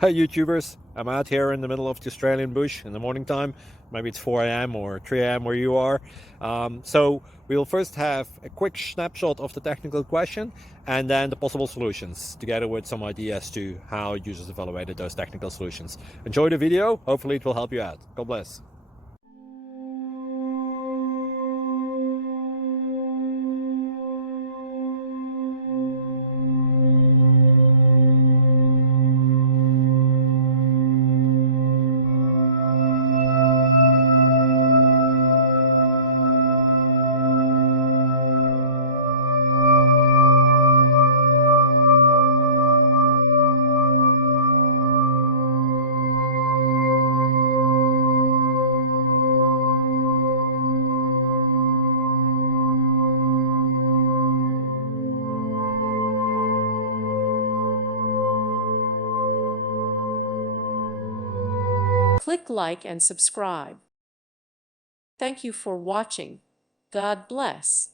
Hey YouTubers, I'm out here in the middle of the Australian bush in the morning time. Maybe it's 4 a.m. or 3 a.m. where you are. So we'll first have a quick snapshot of the technical question and then the possible solutions, together with some ideas to how users evaluated those technical solutions. Enjoy the video, hopefully it will help you out. God bless. Click like and subscribe. Thank you for watching. God bless.